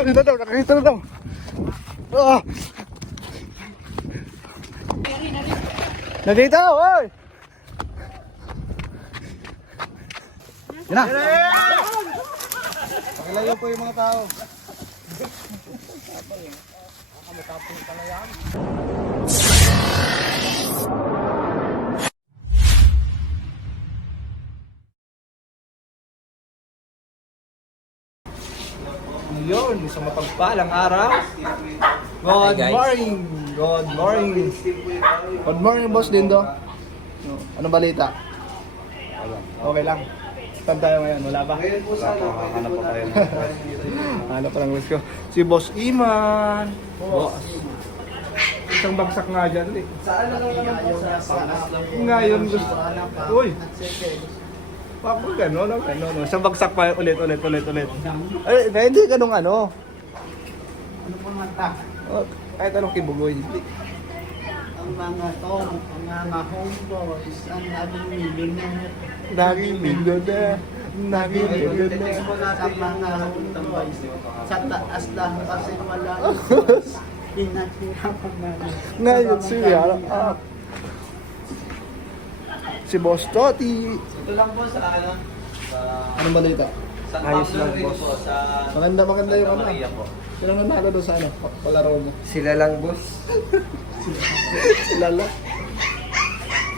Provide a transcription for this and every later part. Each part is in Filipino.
Dito daw, nakakita na daw. Ah! Nakita, oy! Yan na! Pakilayo po yung mga tao. Yun, isang mapagpalang araw. Good morning! Good morning! Good morning, Boss Dindo. Ano balita? Okay lang. Saan tayo ngayon? Wala ba? Hanap pa tayo. Hanap pa lang gusto ko. Si Boss Iman. Boss. Isang bagsak nga dyan. Saan na lang naman po? Ngayon gusto. Uy! Papo gano'n, gano'n. Isang bagsak pa ulit. Ay, hindi ganun ano. Ano po man ta? Oh, kahit anong kibugoy. Ang mga to, ang mga homeboys, ang naging millionaire. Naging millionaire. Naging millionaire. Sa mga homeboys, sa taas lang kasi wala iswas. Pinaghirapan na. Ngayon siya. Si Boss Toti. Ito lang po sa ano? Sa Anong balita? San Ayos Pablo lang, rin boss. po sa Maganda yung ano. Maria po. Sila nanalo doon sa ano, palaro mo. Sila lang boss. Sila lang.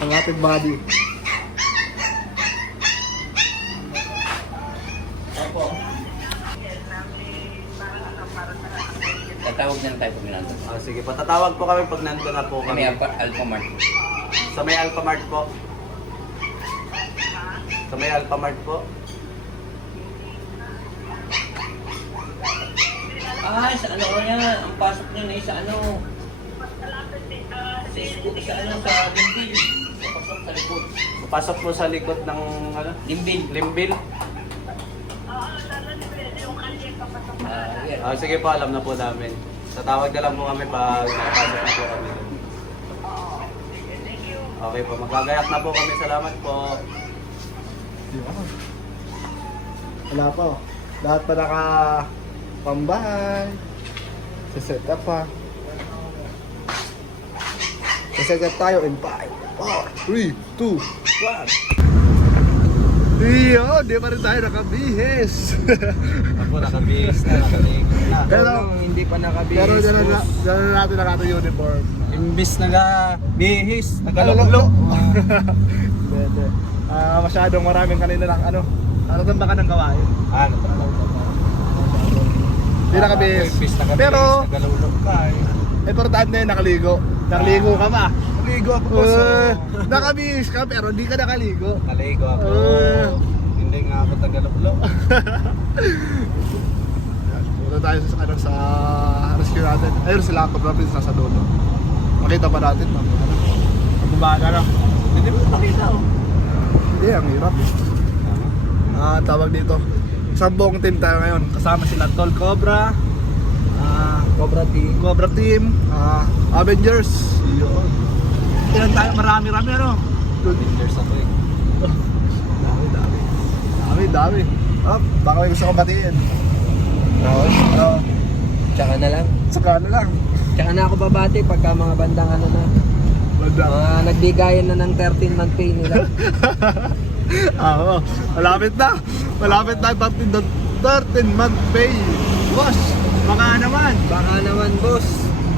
Ang ating body. Opo. Tatawag na lang tayo pag nandun. Sige, patatawag po kami pag nandun na po Kami kami. Alphamart. Sa may Alphamart po. Sa may Alphamart po. Ay, sa ano yan? Ang pasok nyo na sa ano? Sa school, sa ano? Sa Limbil. Papasok sa likod. Pasok po sa likod ng ano? Limbil. Limbil. Yan. Sige po, alam na po namin. Tatawag na lang po kami pag nakapasok na po kami. Okay po, magagayak na po kami. Salamat po. Wala pa. Lahat pa naka pambahay. Set up pa. Set up tayo in 5, 4, 3, 2, 1. Iyo, di pa rin tayo nakabihis. Ako nakabihis na, nakaligo na. Pero, hindi pa nakabihis. pero dyan na natin ang ating uniform. Imbis nagabihis, Nagalolo. Pwede. Masyadong maraming kanina lang ano. Natanda ka ng gawain. Ano? Hindi nakabihis. Pero, nagalulog ka importante nakaligo. Nakaligo ka ba? Naligo ako po Nakabihis ka pero hindi ka nakaligo. Naligo ako. Hindi nga ako tagalulog. Punta tayo sa ano sa rescue natin. Ayun sila ako province nasa dulo. Makita pa natin ma'am. Magbaba na. Hindi mo makita oh. Hindi, ang hirap. Tawag dito. Isang buong team tayo ngayon. Kasama sila Tol Cobra, Cobra Team, Avengers. Yun. Ilan tayo? Marami-rami ano? Avengers ako eh. Dami. Baka may gusto kong batiin. Oo. Tsaka na lang. Saka na lang. Tsaka na ako babati pagka mga bandang ano na. Banda. Nagbigayan na ng 13-month pay nila. Oo. Malapit na. Malapit na 13-month pay. Boss, baka naman. Baka naman, boss.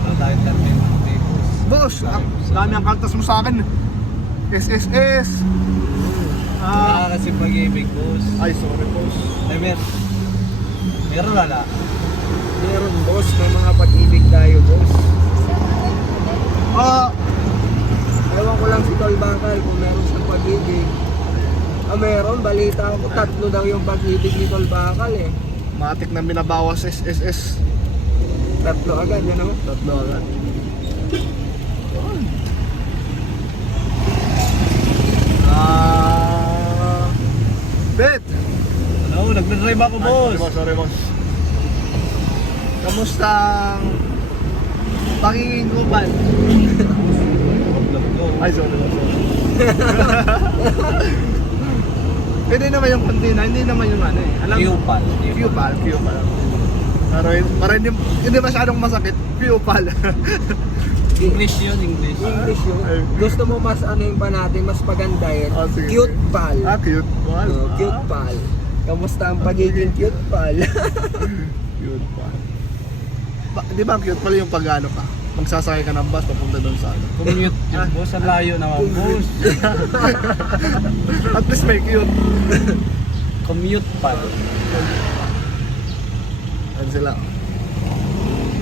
Wala tayong termin ng tipos. Boss, dami ang kaltas mo sa akin. SSS. Kasi pag-ibig boss. Ay, sorry boss. Meron wala. Meron, boss. May mga pag-ibig tayo, boss. Ewan ko lang si Tol Bakal kung meron siyang pag-ibig. Meron. Balita ko, 3 daw yung pag-ibig ni Tol Bakal eh. Matik na binabawas SSS. 3 agad, yan naman. 3 agad. Bet! Ano? Nagdadrive ako boss. Sorry boss. Kamusta ang pangingikupan? Ay, sorry boss. Pwede naman yung konti na, hindi naman yung ano eh. Alam, Few pal. Few pal. Para hindi masyadong masakit. Pupal. English yun, English. English yun. Gusto mo mas ano yung pa natin, mas pagandahin. Oh, sige. Cute pal. Cute pal. Cute pal. Kamusta ang pagiging cute pal? Cute pal. Di ba ang cute pal yung pag-ano ka? Magsasakay ka ng bus papunta doon sa ano? Commute yun, boss. Ang layo naman, boss. At least may cute. Commute pa. Ano sila?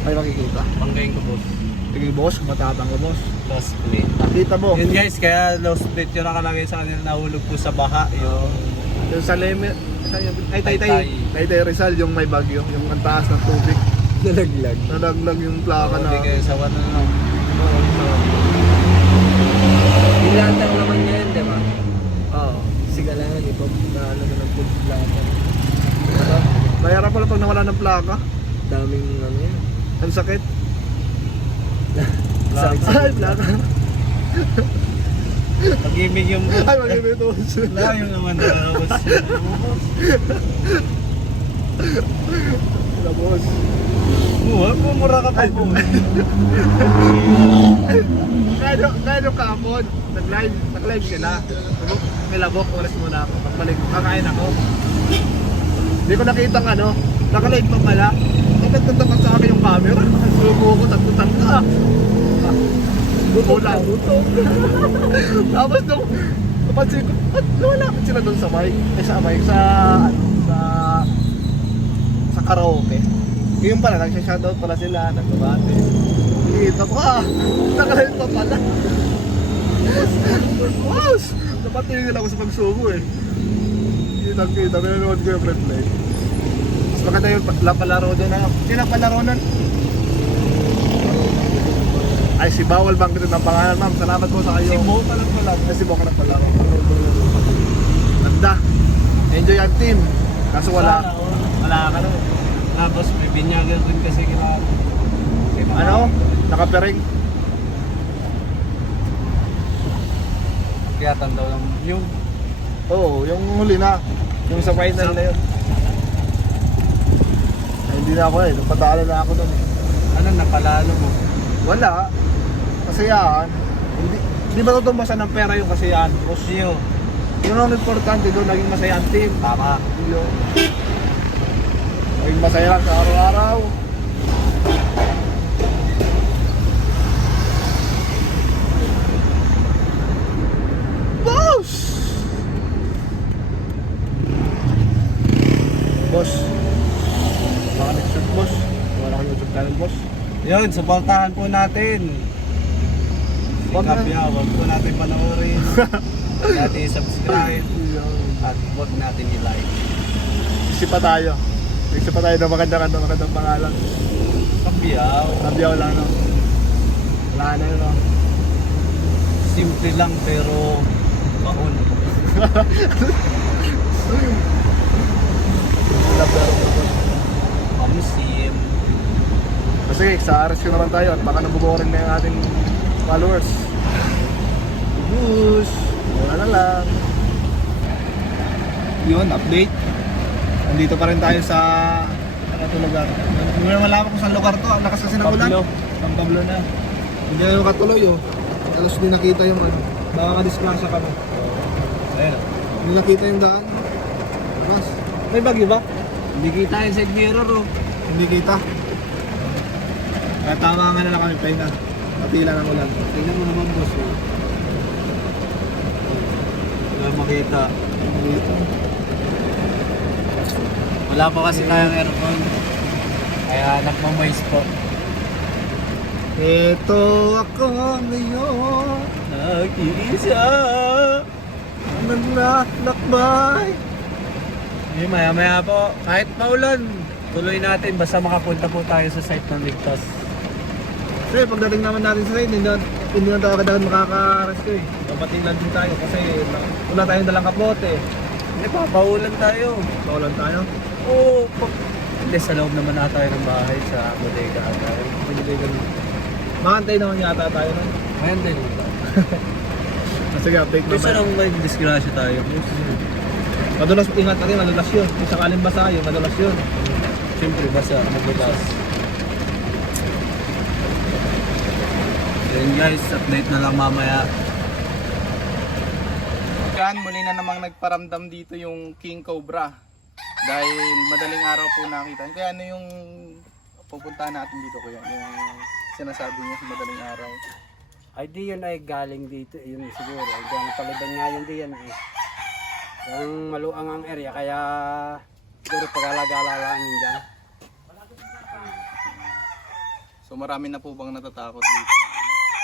Ay makikita. Panggayin ko, boss. Sige boss, matapang ka boss. Lost plate. Nakita mo. Yun guys, kaya lost plate yun nakalagay sa kanila. Nahulog po sa baha. Yung sa Leme, ay Taytay. Taytay Rizal yung may bagyo, yung ang taas ng tubig. Nalaglag. Nalaglag yung plaka na. Hindi kayo sa wala lang. Nilatang naman niya yun, di ba? Oo. Sigalangan, ito. Naano na ng food latang. Mayara pala pag nawala ng plaka. Daming ano yan. Ang sakit. Sakit. Ay, plaka. Pag-ibig yung boss. Ay, mag-ibig Layo naman na, boss. na boss. Mumura ka pa, boss. Kaya yung kahapon, nag-live sila. May labok, oras muna ako. Pagbalik, kakain ako. Hindi ko nakita ng ano, naka-live pa pala. Nagtatapat sa akin yung camera. Subo ko, tagtutangka. Bulan. Tapos nung napansin ko, ba't lumalapit sila doon sa mic? Sa mic, sa karaoke. Yung pala, nagsha-shoutout pala sila, nagbabate. Kita ko, nakalive pa pala. Boss! Napatingin ako sa pagsubo eh. Kita, pinanood ko yung replay. Mas maganda yung palaro doon na. Sino palaro nun? Ay, si Bawal Bangkit ng pangalan, ma'am. Salamat po sa kayo. Si Bo pa lang pala. Ay, si Bo ka ng palaro. Ganda. Enjoy ang team. Kaso wala. Wala ka no. Tapos may binyagan rin kasi kina... Ano? Nakapering. Kaya tandaw lang yung... Oo, yung huli na. Yung sa final na yun. Ay, hindi na ako eh. Napatalo na ako doon eh. Ano, napalalo mo? Wala. Kasiyahan. Hindi ba tutumbasan ng pera yung kasiyahan? Rosio. Yun ang importante doon, naging masaya ang team. Tama. Yun. Naging masaya sa araw-araw. Boss! Boss. Baka next boss. Wala kang YouTube channel, boss. Yun, supportahan po natin. Wag Sikap na. yan, wag po natin panoorin. Wag natin i-subscribe. At wag natin i-like. Isip pa tayo. Isip pa tayo na magandang pangalan. Kabiyaw. Nabiyaw lang, no? Wala na yun, no? Simple lang pero baon. Pamsim. Sige, sa RSQ naman tayo at baka nabubuorin na yung ating followers. Bush! Wala na lang. Yun, update. Nandito pa rin tayo sa ano to lugar. Hindi na malaman kung saan lugar to. Ang lakas kasi ng ulan. Pablo. San Pablo na. Hindi na yung katuloy, oh. Alas hindi nakita yung ano. Baka ka-disgrasya ka na. Ayun. Hindi nakita yung daan. Mas, May bagyo ba? Hindi kita yung side mirror oh. hindi kita. Kaya tama nga na lang kami, pahinga. Kapila ng ulan. Tingnan mo naman boss oh. Wala makita. Dito. Wala pa kasi tayong aircon. Kaya nagmamoist po. Ito ako ngayon. Nag-iisa. Naglalakbay. Hindi, maya-maya po. Kahit maulan, tuloy natin. Basta makapunta po tayo sa site ng ligtas. Kasi pagdating naman natin sa site, hindi na tayo agad makaka-rescue eh. Papatilan din tayo kasi wala tayong dalang kapote. Hindi, papaulan tayo. Paulan tayo. Oo. Hindi, sa loob naman na tayo ng bahay sa bodega tayo. Hindi ganun. Makantay naman yata tayo nun. Ayan din. Sige, update Kasi naman. nang may disgrasya tayo. Madulas, ingat natin, madulas yun. Kung sakaling basa yun, madulas yun. Siyempre, basta magugas. Then guys, update na lang mamaya. Yan, muli na namang nagparamdam dito yung King Cobra. Dahil madaling araw po nakita. Kaya ano yung pupuntahan natin dito kuya? Yung sinasabi niya sa madaling araw. Ay di yun ay galing dito, yun siguro. Ay galing paliban nga yun diyan eh. Yung maluang ang area, kaya siguro pag-alagala lang yun dyan. So marami na po bang natatakot dito?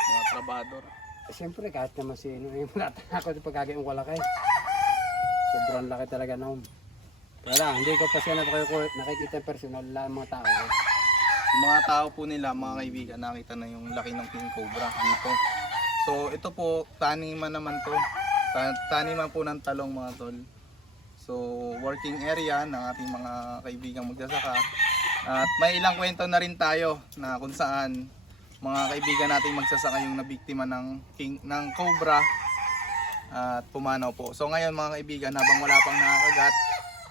Mga trabador. Siyempre kahit naman sino yung natakot yung pagkagayong walakay. Sobrang laki talaga noon. Kaya lang, hindi ko pa siya nakikita yung personal lang mga tao. Yung mga tao po nila, mga kaibigan, nakita na yung laki ng King Cobra dito. So ito po, taniman naman to. Taniman po ng talong mga tol. So working area ng ating mga kaibigang magsasaka. At may ilang kwento na rin tayo na kung saan mga kaibigan nating magsasaka yung nabiktima ng Cobra at pumanaw po. So ngayon mga kaibigan, habang wala pang nakakagat,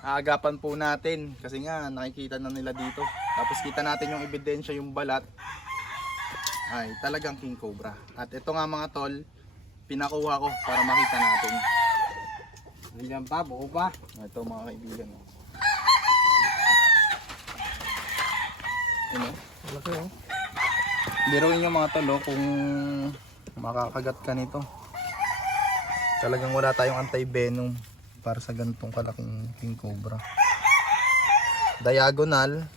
aagapan po natin kasi nga nakikita na nila dito. Tapos kita natin yung ebidensya, yung balat ay talagang King Cobra. At ito nga mga tol, pinakuha ko para makita natin. Nandiyan pa, buo pa. Ito mga kaibigan. Ano? Malaki oh. Biruin yung mga tol kung makakagat ka nito. Talagang wala tayong anti-venom para sa ganitong kalaking King Cobra. Diagonal.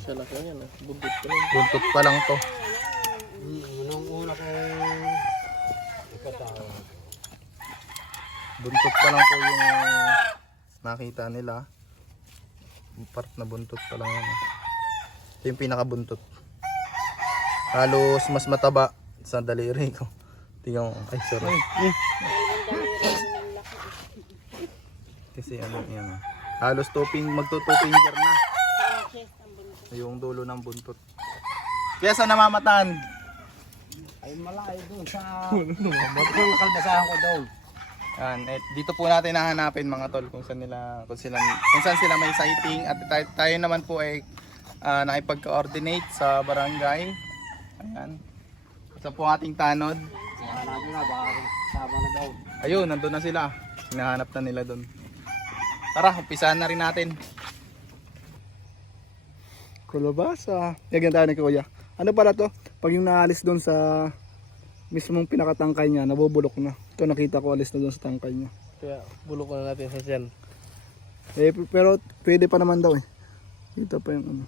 Sa laki yan, Buntot pa lang to. Unang una ko ikatawa. Buntot pa lang po yung nakita nila. Part na buntot pa lang yan. Ito yung pinakabuntot. Halos mas mataba sa daliri ko. Tingnan mo. Ay, sorry. Kasi ano yan. Halos magto-2 finger na. Yung dulo ng buntot. Kaya sa namamataan. Ay malayo doon sa batong kalbasahan ko doon. Yan, dito po natin hahanapin mga tol kung saan sila may sighting at tayo naman po ay nakipag-coordinate sa barangay. Ayan. Sa po ating tanod. Hanapin na, baka sama na daw. Ayun, nandun na sila. Hinahanap na nila doon. Tara, umpisahan na rin natin. Kulabasa. Yan tayo ni Kuya. Ano pala to? Pag yung naalis doon sa mismong pinakatangkay niya, nabubulok na. Ito nakita ko alis na doon sa tangkay niya. Kaya bulok na natin sa tiyan. Pero pwede pa naman daw eh. Dito pa yung ano.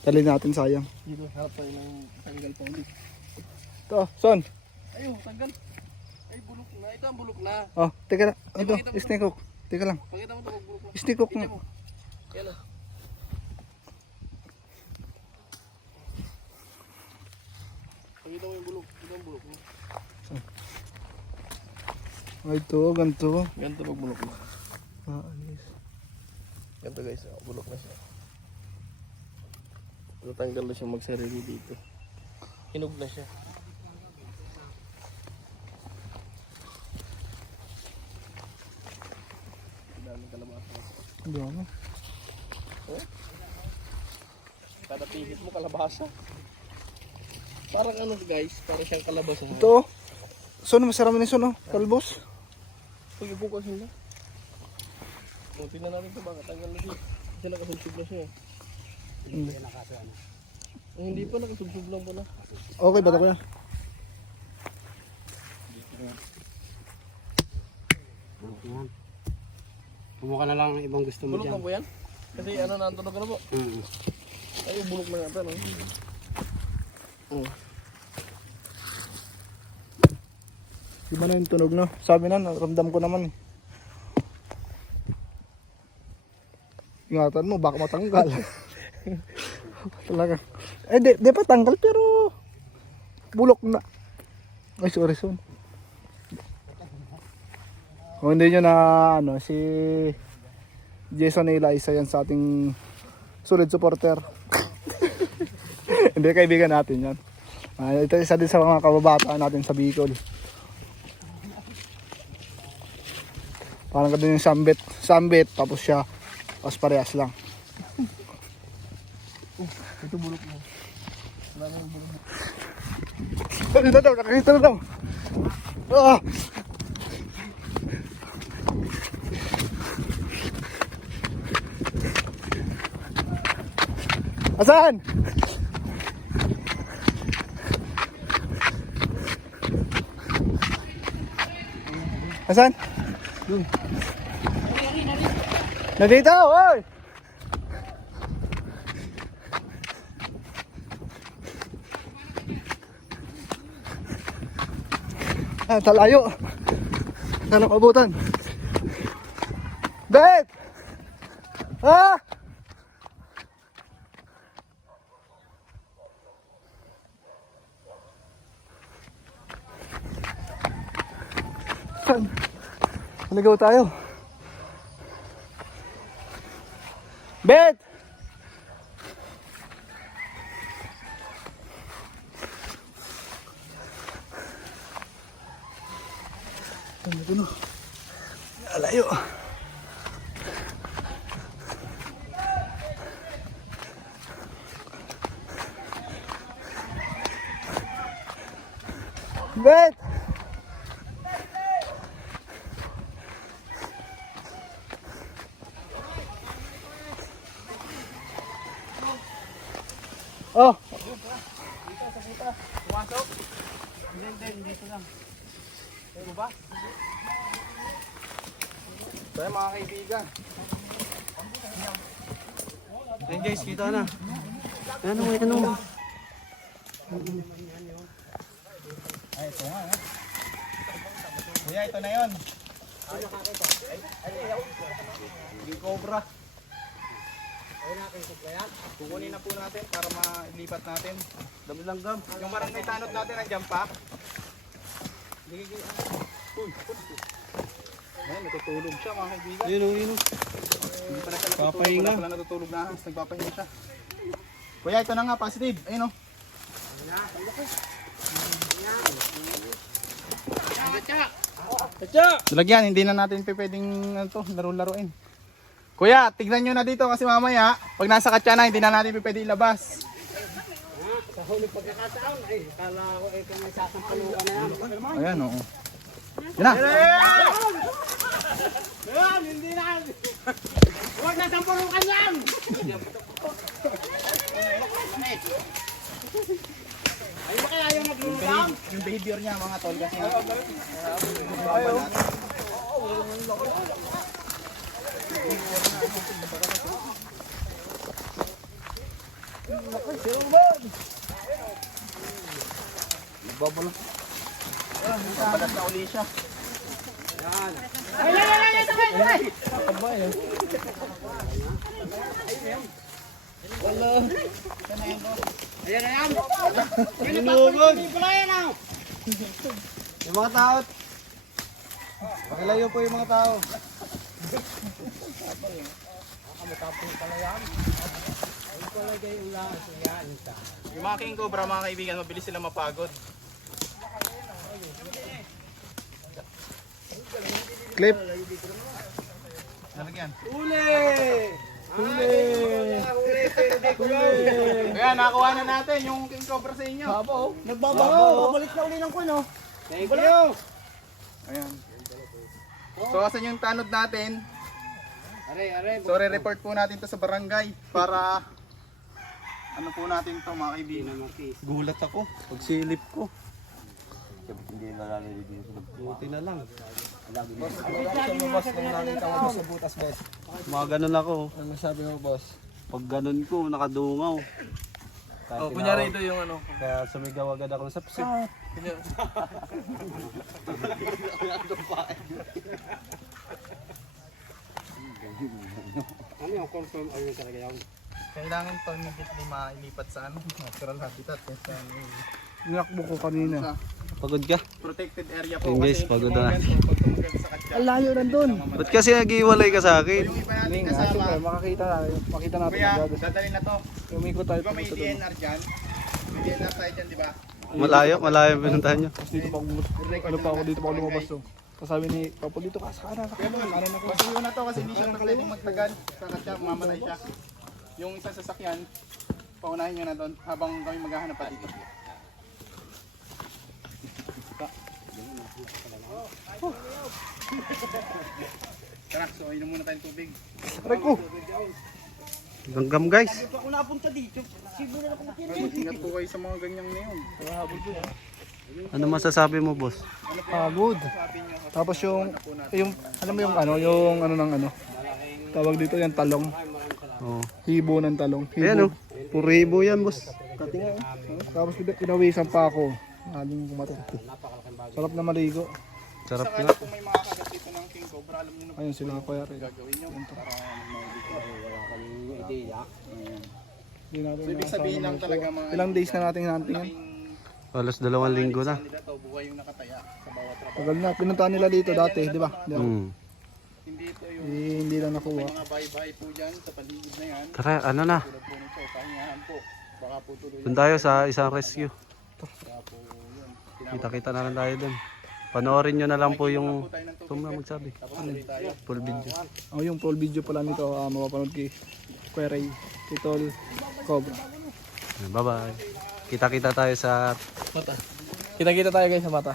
Tali natin sayang. Dito harap tayo ng tanggal pa ulit. Ito, son. Ayun, tanggal. Ay, bulok na. Ito ang bulok na. Oh, teka lang. Ito, snake hook. Teka lang. Pakita mo ito, bulok na. Snake hook nga. Yan o. Pakita mo yung bulok. Ito ang bulok. Ay, ito, ganito. Ganito pag bulok na. Alis. Ganito guys, bulok na siya. Natanggal na siya magsarili dito. Hinog na siya. Daming kalabasa. Ano ano? Kada pihit mo kalabasa. Parang ano guys, parang siyang kalabasa. Ito. Son, masarap na son, oh. Kalbos. Pag ibukasin na. Tingnan natin ito, baka tanggal na siya. Kasi nakasugsug na siya. Hindi na kasi ano. Hindi pa, nakasugsug lang pala. Okay ba ito kuya? Yan. Kumuha ka na lang ang ibang gusto mo Bulok dyan. na po yan? Kasi ano na, tunog na po. Ay, bulok na nga no? Iba na yung tunog, no? Sabi na, naramdam ko naman eh. Ingatan mo, baka matanggal. Talaga. Eh, di pa tanggal pero bulok na. Ay, sorry, son. Kung hindi nyo na, ano, si Jason Nila, isa yan sa ating solid supporter. Hindi, kaibigan natin yan. Ito isa din sa mga kababataan natin sa Bicol. Parang ka din yung Sambit, tapos siya Os parehas lang. Ito bulok mo. Dito daw, nakakita na daw. Ah! Asan? Asan? Dun. Nandito, oy! Ah, talayo. Sana mabutan. Bet! Ah! Saan? Naligaw tayo. Bet! Ano? Alayo. Bet! Oh. Pumasok? Hindi, dito lang. Ano ba? Tayo mga kaibigan. Ayun guys, kita na. Ano? Ay, ito nga. Kuya, ito na yun. Hindi cobra. Kukunin na po natin para mailipat natin. Dami lang gam. Yung marami tanot natin nandiyan pa. Uy, ayun, natutulog siya mga kaibigan. Yun. Hindi pa na siya natutulog. Papahinga. Wala pala natutulog na. Nagpapahinga siya. Kuya, ito na nga, positive. Ayun o. Lalagyan, hindi na natin pwedeng laro-laruin. Kuya, tignan nyo na dito kasi mamaya, pag nasa katya na, hindi na natin pwede ilabas. Sa huling pagkakataon, kala ko kung may sasampalukan na yan. Ayan, oo. Yan na. Yan, hindi na. Huwag na sampalukan yan! Ay ba kaya yung naglulukam? Yung behavior niya mga tol kasi. Nagbabalak. Nagbabalak na uli siya. Ayan na yan! Pinupag! Yung mga tao. Pakilayo po yung mga tao. Yung mga king cobra mga kaibigan, mabilis sila mapagod. Clip. Nalagyan. Kaya nakuha na natin yung king cobra sa inyo. Nagbabaho. Babalik na uli ng kuno. Thank you! Ayan. So asan yung tanod natin? Aray, So re-report po natin to sa barangay para ano po natin to mga kaibigan. Gulat ako. Pagsilip ko. Buti na lang. Mga ganun ako. Ano sabi mo, boss? Pag ganun ko, nakadungaw. Oh, kunyari ito yung ano. Kaya sumigaw agad ako ng sapsip. Ano yung confirm ayun talaga yun? Kailangan to immediately mailipat sa ano, natural habitat sa Nakbo ko kanina. sa Pagod ka? protected area po. Ayun, guys, Kasi pagod yung na. moment, pag tumagal sa katya, Ang layo nandun. Ba't kasi nag-iwalay ka sa akin? yung iba natin Hindi nga, kasama, siyempre, makita natin. kuya, dadalhin na to. Umikot tayo. Di ba may DNR dyan? May DNR tayo dyan, di ba? Malayo yung pinuntahan nyo. Dito pa ako, ano pa ako, dito pa ako lumabas to. Sabi ni Papo dito ka, sa kanan ako. Pasuyo na to kasi hindi siya pwedeng magtagal. Sakat siya, mamatay siya. Yung isang sasakyan, paunahin nyo na doon habang kami maghahanap pa dito. Tara, so inom muna tayong tubig. Aray ko! Ganggam guys. Ingat po kayo sa mga ganyang neon. Ano masasabi mo, boss? Pagod. Tapos yung alam mo yung ano, yung ano ng ano. Tawag dito yung talong. Oh. Hibo ng talong. Ayan oh. Puro hibo yan, boss. Tapos inawisan pa ako. Aling kumatot. Sarap na maligo. Sarap Saka nga. kung may makakagat dito ng king cobra, alam nyo na Ayun sila kuya rin. gagawin nyo para Hindi natin so, ibig sabihin lang talaga mga ilang days na natin huntingan. Alas 2 linggo na. nila to, buhay yung nakataya sa bawat trabaho. Tagal na. Pinuntahan nila dito dati, di ba? Di ba? Hindi ito yung Hindi lang nakuha. mga bahay-bahay po dyan sa paligid na yan. Tara, ano na. Tulad po nito, pahingahan po. Baka po tuloy Doon tayo sa isang rescue. Kita-kita na lang tayo doon. Panoorin nyo na lang po yung tum na magsabi. Full video. Oh, yung full video pala nito, mapapanood kay Kuya Ray, kay Tol Cobra. Bye bye. Kita-kita tayo sa Mata. Kita-kita tayo guys sa mata.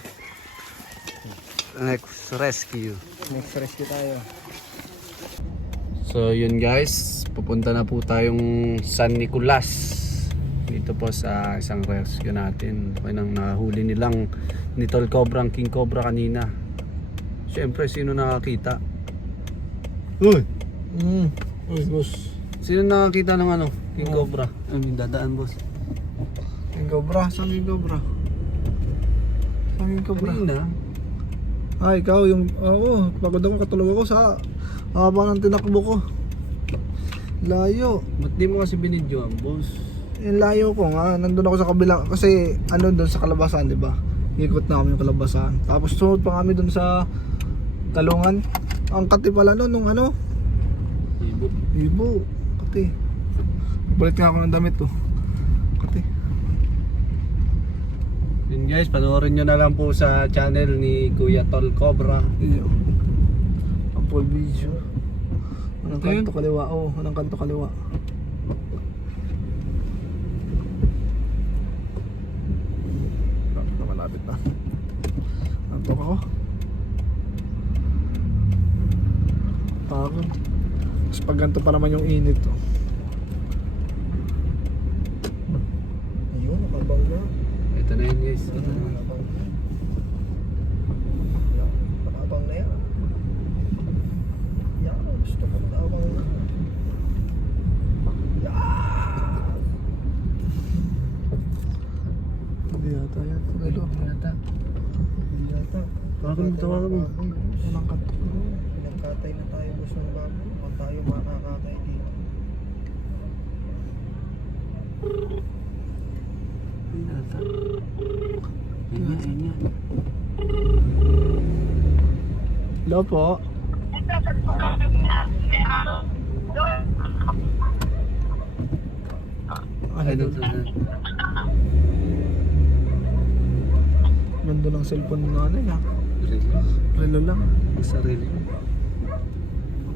next rescue. Next rescue tayo. So yun guys, pupunta na po tayong San Nicolas. Dito po sa isang rescue natin. Kaya nang nahuli nilang ni Tol Cobra, ang King Cobra kanina. Siyempre, sino nakakita? Uy! Uy, boss. Sino nakakita ng ano? King Cobra? Ay, may dadaan, boss. King Cobra, saan King Cobra? Saan King Cobra? Kanina. Ah, ikaw yung, oo, pagod ako, katulog ako sa haba ng tinakbo ko. Layo. Ba't di mo kasi binidyoan, boss? Yung layo ko nga, nandun ako sa kabila, kasi ano doon sa kalabasan, di ba? Ikot na kami yung kalabasan. Tapos sunod pa kami doon sa talungan. Ang kati pala noon, nung ano? Ibo. Ibo, kati. Balit nga ako ng damit to. Kati. Yun guys, panoorin nyo na lang po sa channel ni Kuya Tol Cobra. Iyo. Ang full video. Anong Ito yun? kanto kaliwa? Oo, anong kanto kaliwa? Malapit na. Antok ako. Pagod. Tapos pag ganito pa naman yung init to. Ayun, nakabang na. Ito na yun guys. Nakabang na yan. Yan, gusto ko nakabang na. Hindi yata yan. Hello, yata. Hindi yata. Tawagan mo. Walang kanto. Ilang katay na tayo gusto ng bago. Kung tayo makakatay dito. Hello po. Ay, doon. Ganda ng cellphone ng nanay ha. Relo lang. Sarili.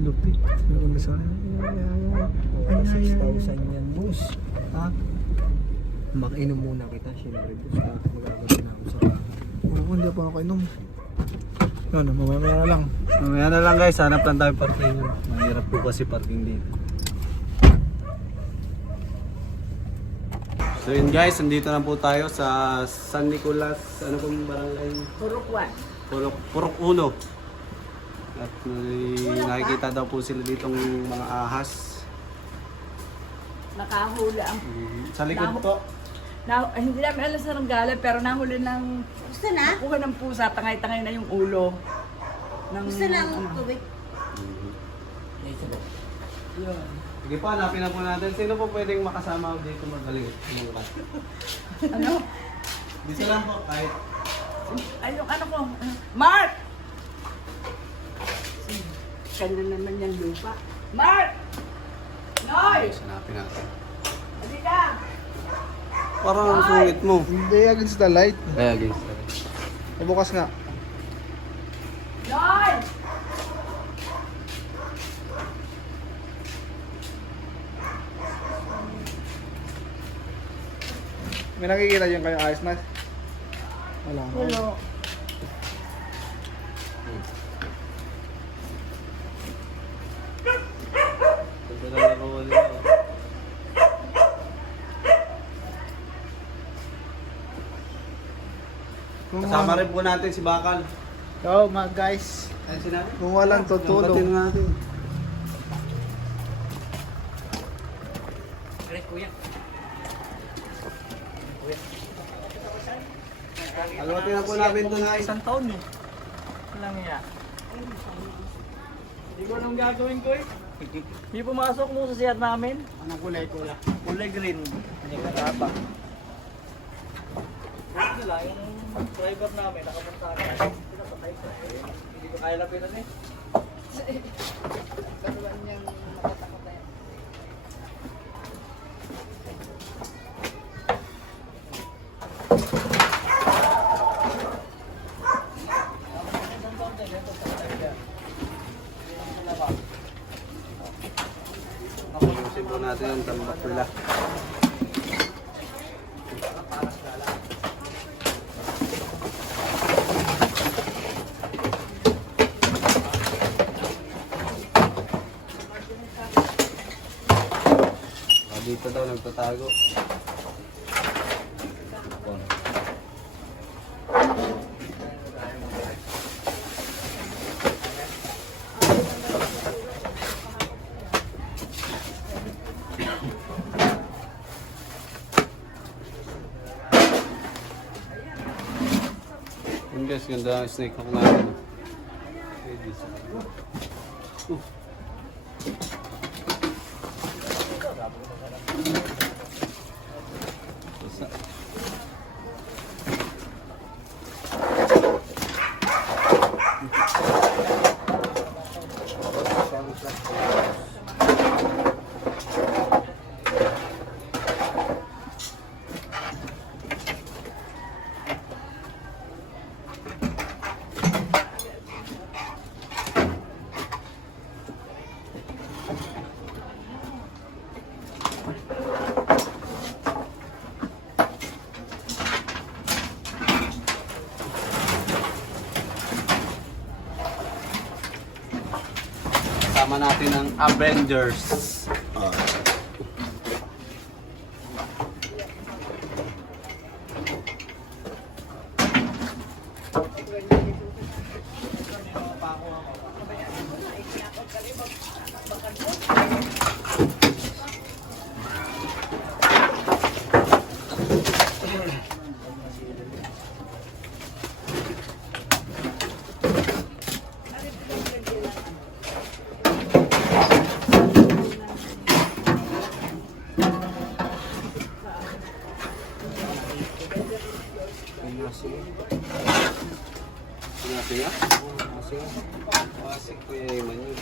Lupit. Meron na sana. Ay, 6,000 yan, boss. Ha? Makinom muna kita, syempre, boss. Magagawin na ako sa bahay. Oo, hindi pa ako inom. Yan, mamaya na lang. Mamaya na lang guys, hanap lang tayo parking. Mahirap po kasi parking dito. So yun guys, nandito na po tayo sa San Nicolas, ano pong barangay? Purok 1. Purok 1. At may nakikita daw po sila ditong mga ahas. Nakahula ang... Sa likod po. Hindi namin alam sa Ranggala, pero nahuli ng... Gusto na? Nakuha ng pusa, tangay-tangay na yung ulo. Ng, Gusto na ang tubig? Yun. Sige po, hanapin na po natin. Sino po pwedeng makasama dito magaling? Ano? Dito lang po, kahit Ay, yung ano ko. Mark! Kanya naman yung lupa. Mark! Noy! hanapin natin. Halika! Parang ang sungit mo. Hindi against the light. Kaya guys. Bukas nga. May nakikita yung kayo ayos na. Wala. Wala. Kasama rin po natin si Bakal. So mga guys, Ayun sinabi. kung walang Batin tutulong, natin. Alwatin na po namin ito na isang taon eh. Lang yan. Hindi ko anong gagawin ko eh. Hindi pumasok mo sa siyat namin. anong kulay kuya? Kulay green. Hindi ka tapa. Ito lang, yung driver namin, nakapunta ka. Pinapatay ko. Hindi ko kaya lapitan eh. Ayusin po natin ang tambak nila. Dito daw nagtatago. Yun guys, ganda ang snake hook natin. Kasama natin ang Avengers. Sinabi nga? Masik ko yung iman yun.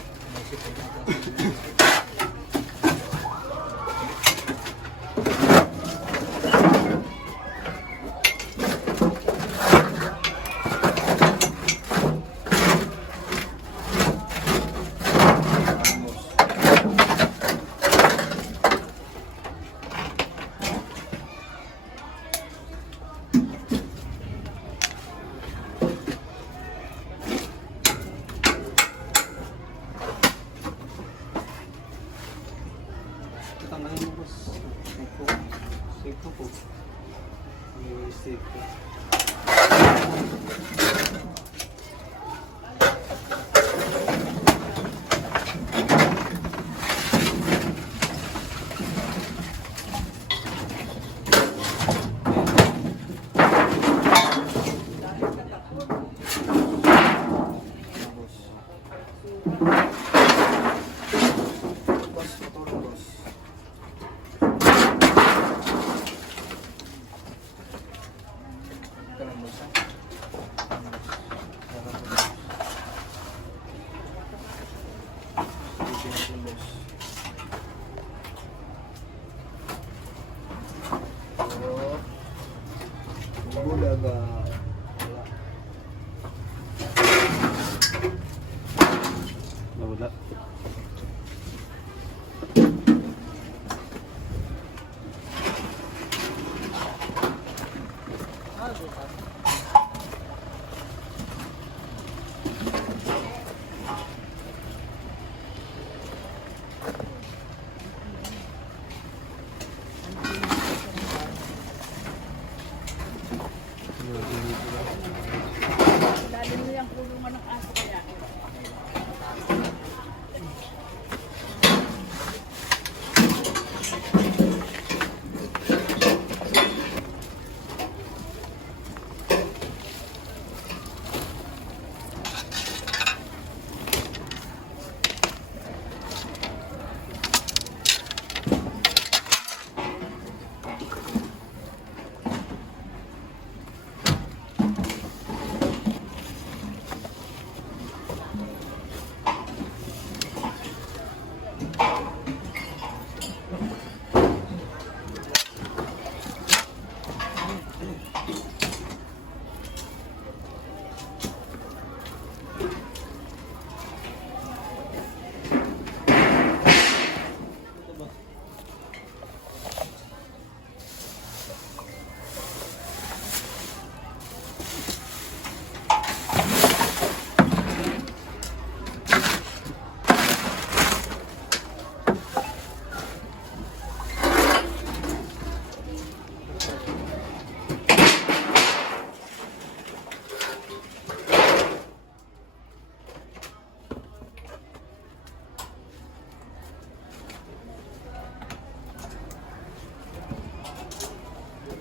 Tanggalin mo boss. Steak po. Yung steak po.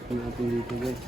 Tingnan natin dito guys.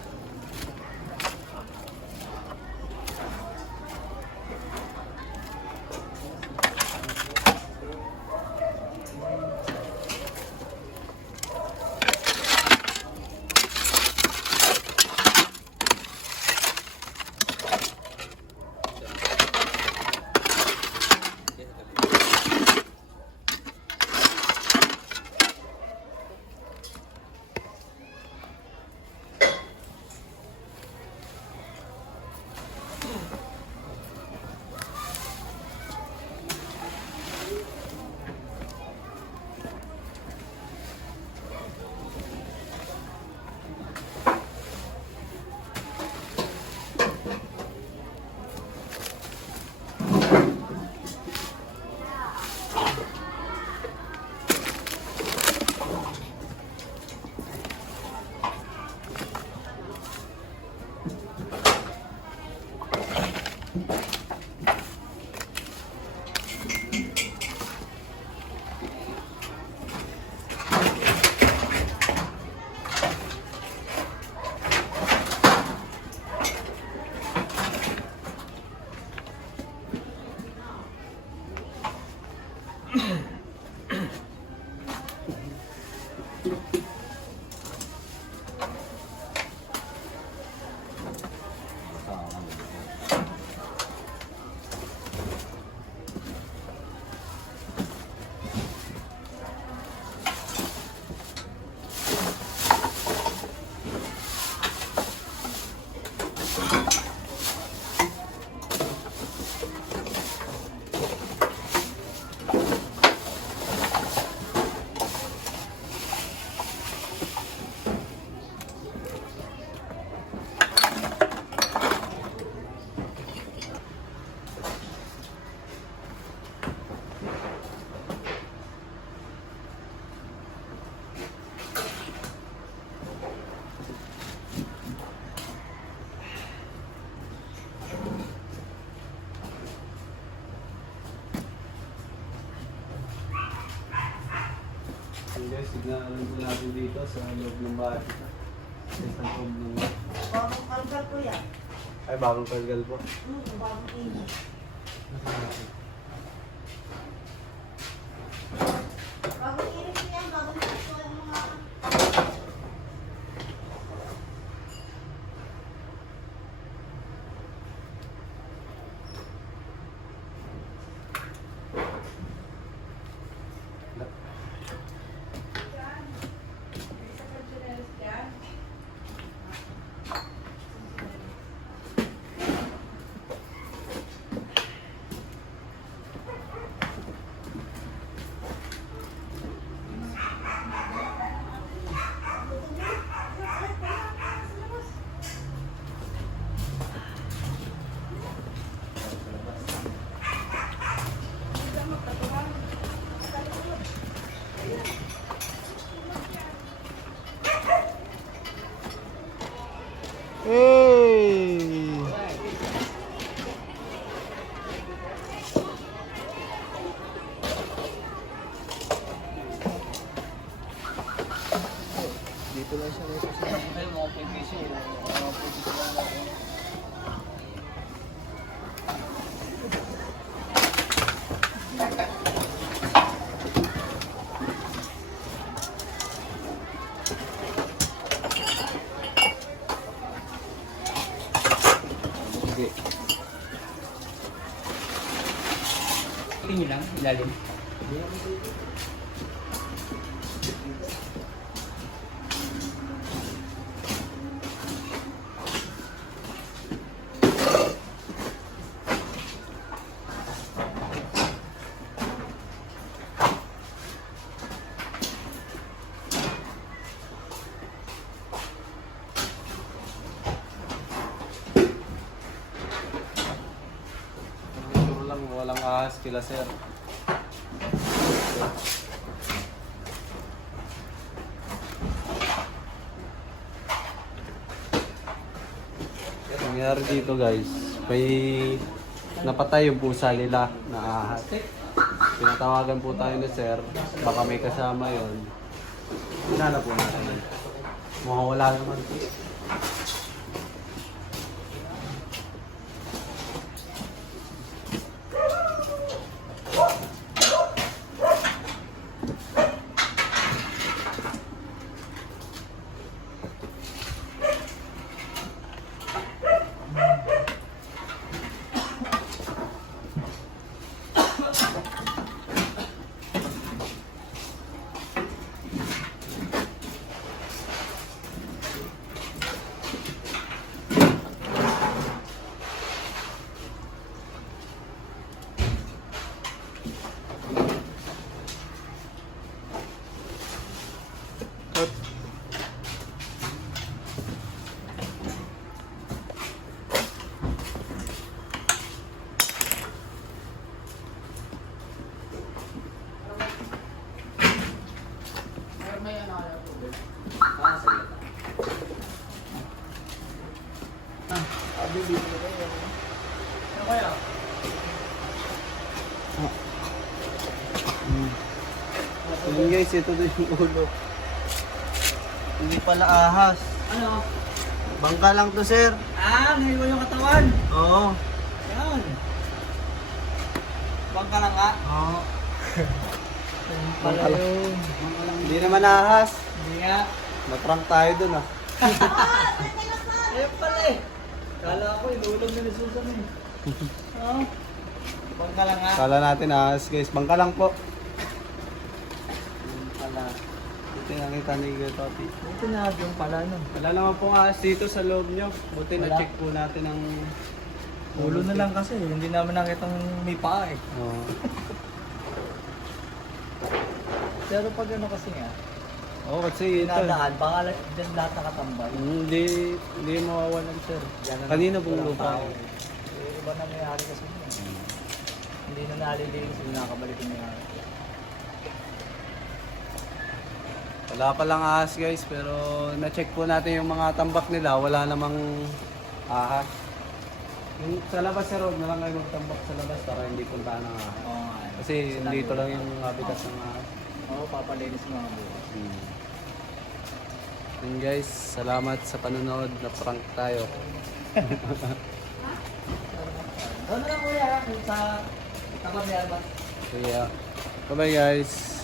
Guys, signalan po natin dito sa loob ng bahay. Sa loob ng bahay. Bagong kalgal ko yan. Ay, bagong kalgal po. Bagong init. Bagong init yan, bagong kalgal mga... Hey! Dito lang siya may kasama. Ay, mga PVC. Mga PVC lang natin. Tingin lang, ilalim. Sure lang, walang ahas kila sir. Nangyari dito guys, may napatay yung pusa nila na ahas. Pinatawagan po tayo ni sir, baka may kasama yon. Hinanap po natin. Mawawala naman. Yun guys, ito din yung ulo. Hindi pala ahas. Ano? Bangka lang to, sir. Naiwan yung katawan. Oo. Yan. Bangka lang nga. Oo. Pala yun. Hindi naman ahas. Hindi nga. Na-prank tayo dun ah. Ayun pala eh. Kala ko, inulog na ni Susan eh. Oo. Bangka lang nga. Kala natin ahas guys, bangka lang po. Pala. Buti nakita ni Topi. Ito na yung pala nun. Wala naman pong ahas dito sa loob nyo. Buti na-check po natin ang Ulo na lang kasi. Hindi naman nakitang may paa eh. Oo. Pero pag ano kasi nga, Oo, kasi ito. dinadaan, baka dyan lahat nakatambay. Hindi mawawalan sir. Kanina pong lupa. Iba na may-ari kasi yun. Hindi na nalilinis, hindi nakakabalik yung may-ari. Wala pa lang ahas guys, pero na-check po natin yung mga tambak nila. Wala namang ahas. Yung sa labas sir, huwag na lang kayo magtambak sa labas para hindi puntahan ng ahas. Oo nga. Kasi dito lang yung habitat ng ahas. Oo, papalinis mo mga bukas. Yun guys, salamat sa panonood. Na-prank tayo. Doon na lang kuya, sa tapat ni Alba. Kaya, bye bye guys.